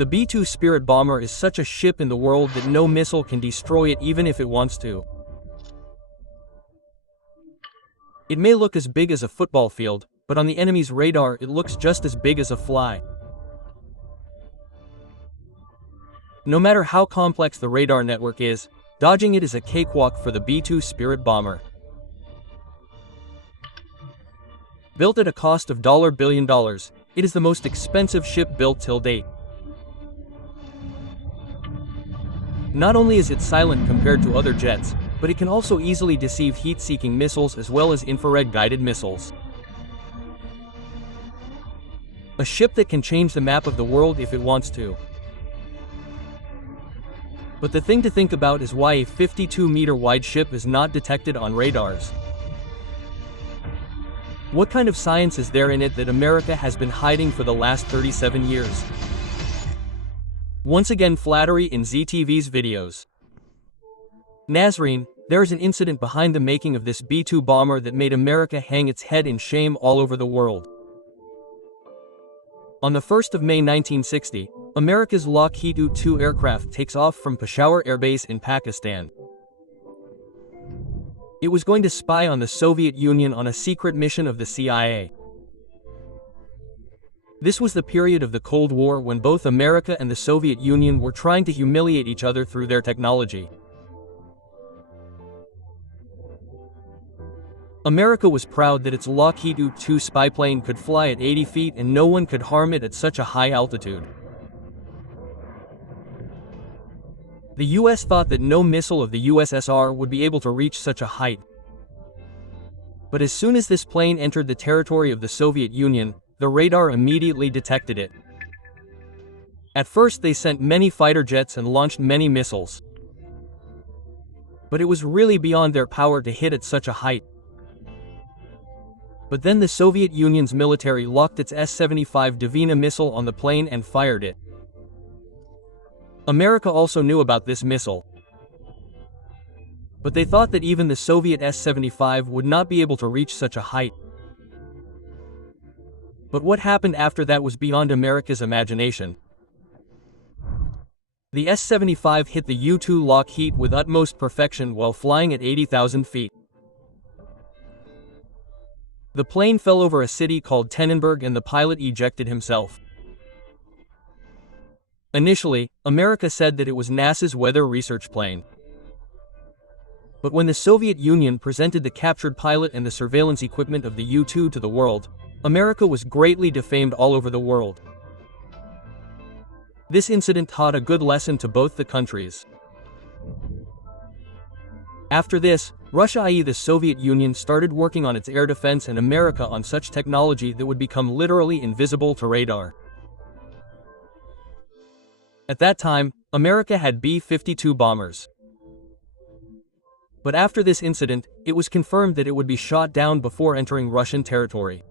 The B-2 Spirit bomber is such a ship in the world that no missile can destroy it even if it wants to. It may look as big as a football field, but on the enemy's radar it looks just as big as a fly. No matter how complex the radar network is, dodging it is a cakewalk for the B-2 Spirit bomber. Built at a cost of $1 billion, it is the most expensive ship built till date. Not only is it silent compared to other jets, but it can also easily deceive heat-seeking missiles as well as infrared-guided missiles. A ship that can change the map of the world if it wants to. But the thing to think about is why a 52-meter-wide ship is not detected on radars. What kind of science is there in it that America has been hiding for the last 37 years? Once again, flattery in ZTV's videos. Nazreen, there is an incident behind the making of this B-2 bomber that made America hang its head in shame all over the world. On the 1st of May 1960, America's Lockheed U-2 aircraft takes off from Peshawar Air Base in Pakistan. It was going to spy on the Soviet Union on a secret mission of the CIA. This was the period of the Cold War when both America and the Soviet Union were trying to humiliate each other through their technology. America was proud that its Lockheed U-2 spy plane could fly at 80 feet and no one could harm it at such a high altitude. The US thought that no missile of the USSR would be able to reach such a height. But as soon as this plane entered the territory of the Soviet Union, the radar immediately detected it. At first they sent many fighter jets and launched many missiles. But it was really beyond their power to hit at such a height. But then the Soviet Union's military locked its S-75 Dvina missile on the plane and fired it. America also knew about this missile. But they thought that even the Soviet S-75 would not be able to reach such a height. But what happened after that was beyond America's imagination. The S-75 hit the U-2 Lockheed with utmost perfection while flying at 80,000 feet. The plane fell over a city called Tennenberg and the pilot ejected himself. Initially, America said that it was NASA's weather research plane. But when the Soviet Union presented the captured pilot and the surveillance equipment of the U-2 to the world, America was greatly defamed all over the world. This incident taught a good lesson to both the countries. After this, Russia, i.e. the Soviet Union, started working on its air defense and America on such technology that would become literally invisible to radar. At that time, America had B-52 bombers. But after this incident, it was confirmed that it would be shot down before entering Russian territory.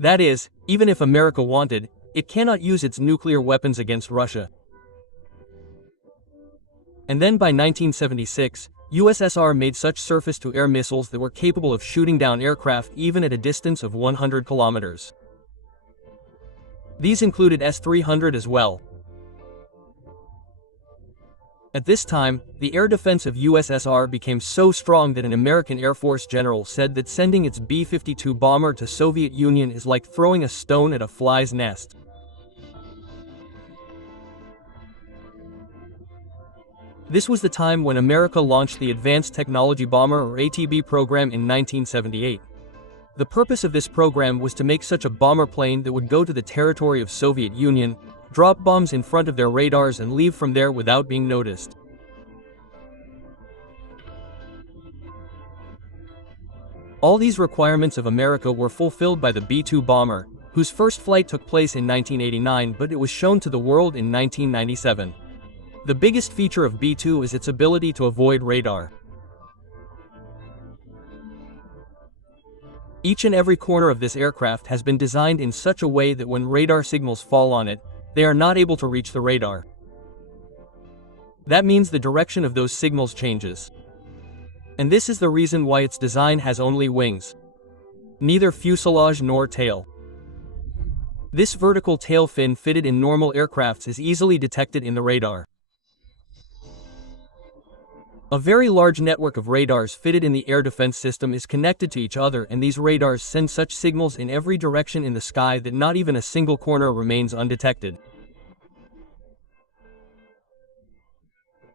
That is, even if America wanted, it cannot use its nuclear weapons against Russia. And then by 1976, USSR made such surface-to-air missiles that were capable of shooting down aircraft even at a distance of 100 kilometers. These included S-300 as well. At this time, the air defense of USSR became so strong that an American Air Force general said that sending its B-52 bomber to Soviet Union is like throwing a stone at a fly's nest. This was the time when America launched the Advanced Technology Bomber or ATB program in 1978. The purpose of this program was to make such a bomber plane that would go to the territory of Soviet Union, drop bombs in front of their radars and leave from there without being noticed. All these requirements of America were fulfilled by the B-2 bomber, whose first flight took place in 1989, but it was shown to the world in 1997. The biggest feature of B-2 is its ability to avoid radar. Each and every corner of this aircraft has been designed in such a way that when radar signals fall on it, they are not able to reach the radar. That means the direction of those signals changes. And this is the reason why its design has only wings. Neither fuselage nor tail. This vertical tail fin fitted in normal aircrafts is easily detected in the radar. A very large network of radars fitted in the air defense system is connected to each other, and these radars send such signals in every direction in the sky that not even a single corner remains undetected.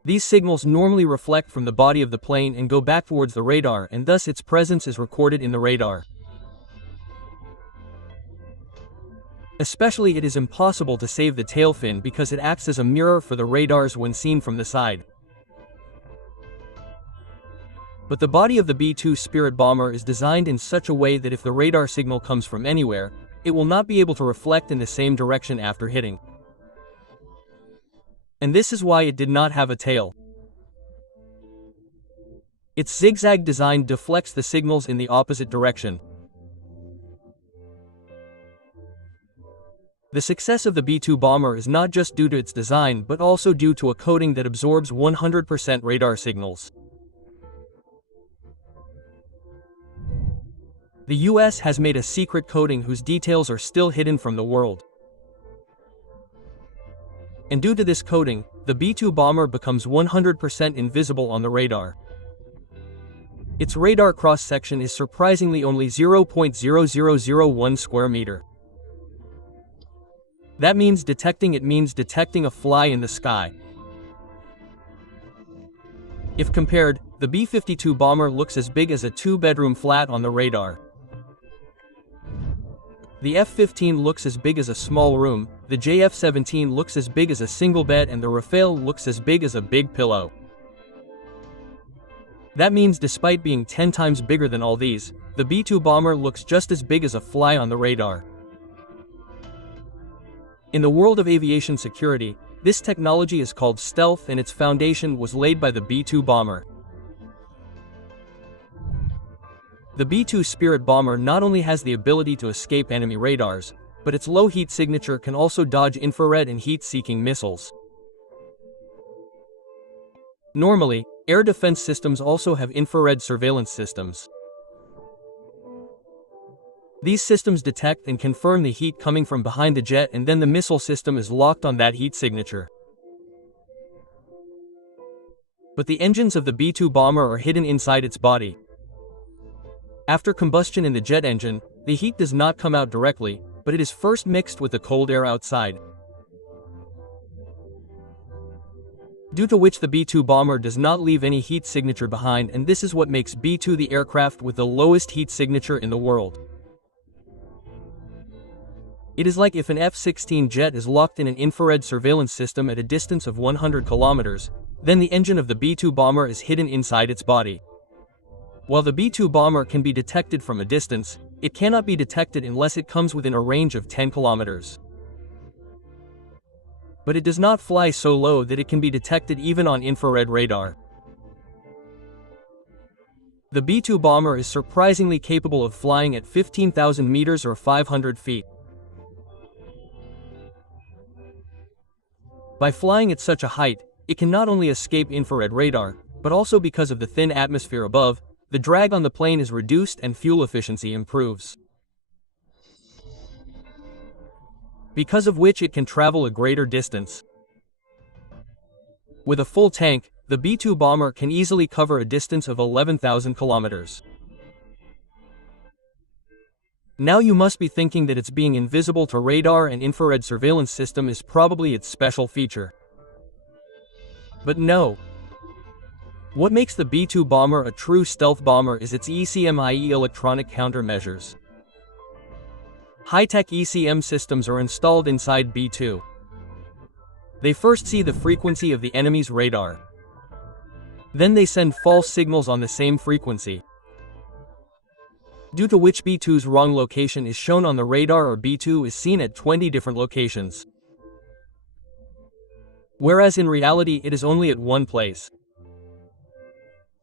These signals normally reflect from the body of the plane and go back towards the radar, and thus its presence is recorded in the radar. Especially, it is impossible to save the tail fin because it acts as a mirror for the radars when seen from the side. But the body of the B-2 Spirit bomber is designed in such a way that if the radar signal comes from anywhere, it will not be able to reflect in the same direction after hitting. And this is why it did not have a tail. Its zigzag design deflects the signals in the opposite direction. The success of the B-2 bomber is not just due to its design but also due to a coating that absorbs 100% radar signals. The US has made a secret coating whose details are still hidden from the world. And due to this coating, the B-2 bomber becomes 100% invisible on the radar. Its radar cross-section is surprisingly only 0.0001 square meter. That means detecting a fly in the sky. If compared, the B-52 bomber looks as big as a two-bedroom flat on the radar. The F-15 looks as big as a small room, the JF-17 looks as big as a single bed, and the Rafale looks as big as a big pillow. That means despite being 10 times bigger than all these, the B-2 bomber looks just as big as a fly on the radar. In the world of aviation security, this technology is called stealth, and its foundation was laid by the B-2 bomber. The B-2 Spirit bomber not only has the ability to escape enemy radars, but its low heat signature can also dodge infrared and heat-seeking missiles. Normally, air defense systems also have infrared surveillance systems. These systems detect and confirm the heat coming from behind the jet, and then the missile system is locked on that heat signature. But the engines of the B-2 bomber are hidden inside its body. After combustion in the jet engine, the heat does not come out directly, but it is first mixed with the cold air outside. Due to which the B-2 bomber does not leave any heat signature behind, and this is what makes B-2 the aircraft with the lowest heat signature in the world. It is like if an F-16 jet is locked in an infrared surveillance system at a distance of 100 kilometers, then the engine of the B-2 bomber is hidden inside its body. While the B-2 bomber can be detected from a distance, it cannot be detected unless it comes within a range of 10 kilometers. But it does not fly so low that it can be detected even on infrared radar. The B-2 bomber is surprisingly capable of flying at 15,000 meters or 500 feet. By flying at such a height, it can not only escape infrared radar, but also because of the thin atmosphere above, the drag on the plane is reduced and fuel efficiency improves. Because of which it can travel a greater distance. With a full tank, the B-2 bomber can easily cover a distance of 11,000 kilometers. Now you must be thinking that its being invisible to radar and infrared surveillance system is probably its special feature. But no. What makes the B-2 bomber a true stealth bomber is its ECM, i.e. electronic countermeasures. High-tech ECM systems are installed inside B-2. They first see the frequency of the enemy's radar. Then they send false signals on the same frequency. Due to which B-2's wrong location is shown on the radar, or B-2 is seen at 20 different locations. Whereas in reality it is only at one place.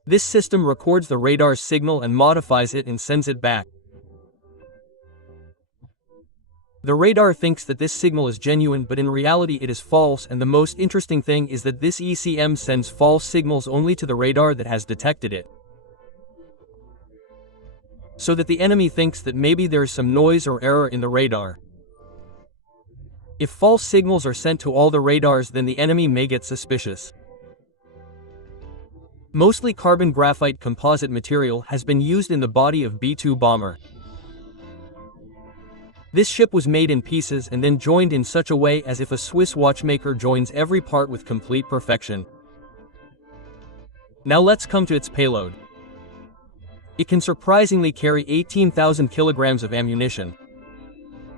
This system records the radar's signal and modifies it and sends it back. The radar thinks that this signal is genuine, but in reality it is false, and the most interesting thing is that this ECM sends false signals only to the radar that has detected it. So that the enemy thinks that maybe there is some noise or error in the radar. If false signals are sent to all the radars, then the enemy may get suspicious. Mostly carbon graphite composite material has been used in the body of B-2 bomber. This ship was made in pieces and then joined in such a way as if a Swiss watchmaker joins every part with complete perfection. Now let's come to its payload. It can surprisingly carry 18,000 kilograms of ammunition.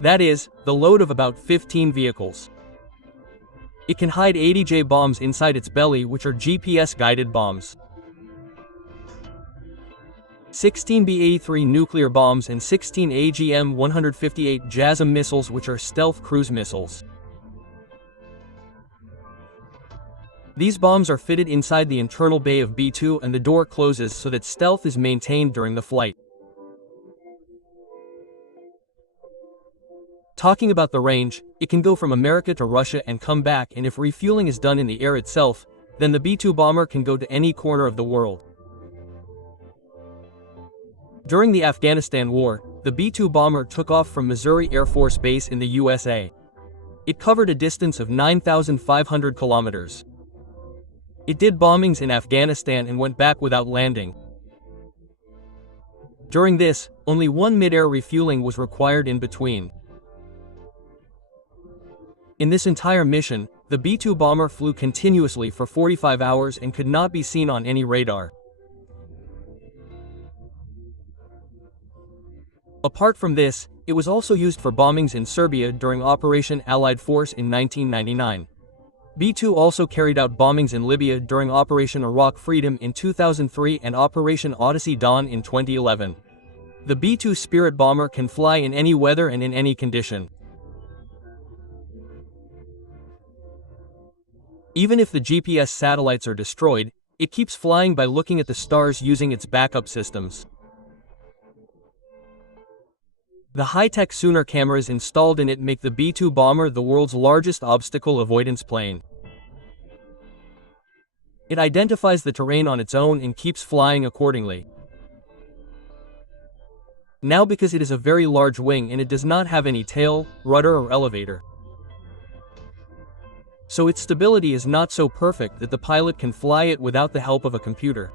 That is, the load of about 15 vehicles. It can hide 80 J bombs inside its belly, which are GPS-guided bombs. 16 B-83 nuclear bombs and 16 AGM-158 JASSM missiles, which are stealth cruise missiles. These bombs are fitted inside the internal bay of B-2 and the door closes so that stealth is maintained during the flight. Talking about the range, it can go from America to Russia and come back, and if refueling is done in the air itself, then the B-2 bomber can go to any corner of the world. During the Afghanistan War, the B-2 bomber took off from Missouri Air Force Base in the USA. It covered a distance of 9,500 kilometers. It did bombings in Afghanistan and went back without landing. During this, only one mid-air refueling was required in between. In this entire mission, the B-2 bomber flew continuously for 45 hours and could not be seen on any radar. Apart from this, it was also used for bombings in Serbia during Operation Allied Force in 1999. B-2 also carried out bombings in Libya during Operation Iraq Freedom in 2003 and Operation Odyssey Dawn in 2011. The B-2 Spirit bomber can fly in any weather and in any condition. Even if the GPS satellites are destroyed, it keeps flying by looking at the stars using its backup systems. The high-tech sonar cameras installed in it make the B-2 bomber the world's largest obstacle avoidance plane. It identifies the terrain on its own and keeps flying accordingly. Now, because it is a very large wing and it does not have any tail, rudder or elevator, so its stability is not so perfect that the pilot can fly it without the help of a computer.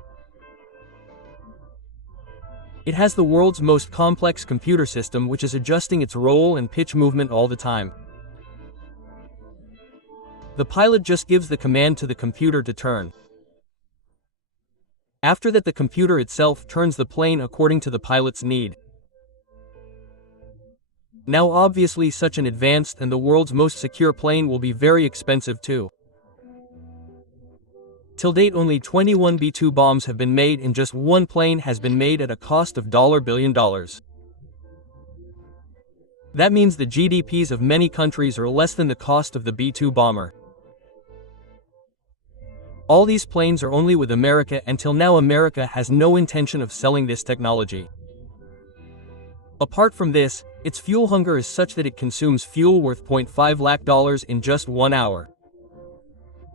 It has the world's most complex computer system, which is adjusting its roll and pitch movement all the time. The pilot just gives the command to the computer to turn. After that, the computer itself turns the plane according to the pilot's need. Now obviously such an advanced and the world's most secure plane will be very expensive too. Till date, only 21 B-2 bombs have been made and just one plane has been made at a cost of $1 billion. That means the GDPs of many countries are less than the cost of the B-2 bomber. All these planes are only with America. Until now, America has no intention of selling this technology. Apart from this, its fuel hunger is such that it consumes fuel worth $0.5 lakh in just 1 hour.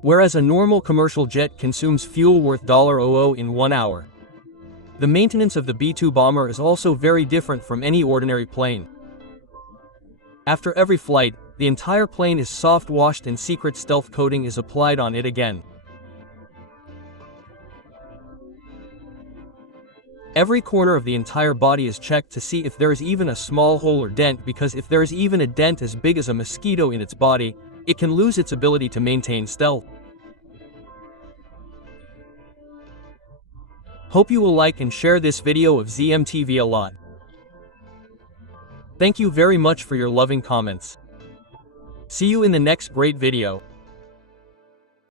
Whereas a normal commercial jet consumes fuel worth $00 in 1 hour. The maintenance of the B-2 bomber is also very different from any ordinary plane. After every flight, the entire plane is soft washed and secret stealth coating is applied on it again. Every corner of the entire body is checked to see if there is even a small hole or dent, because if there is even a dent as big as a mosquito in its body, it can lose its ability to maintain stealth. Hope you will like and share this video of Technologyaàaaaa. Thank you very much for your loving comments. See you in the next great video.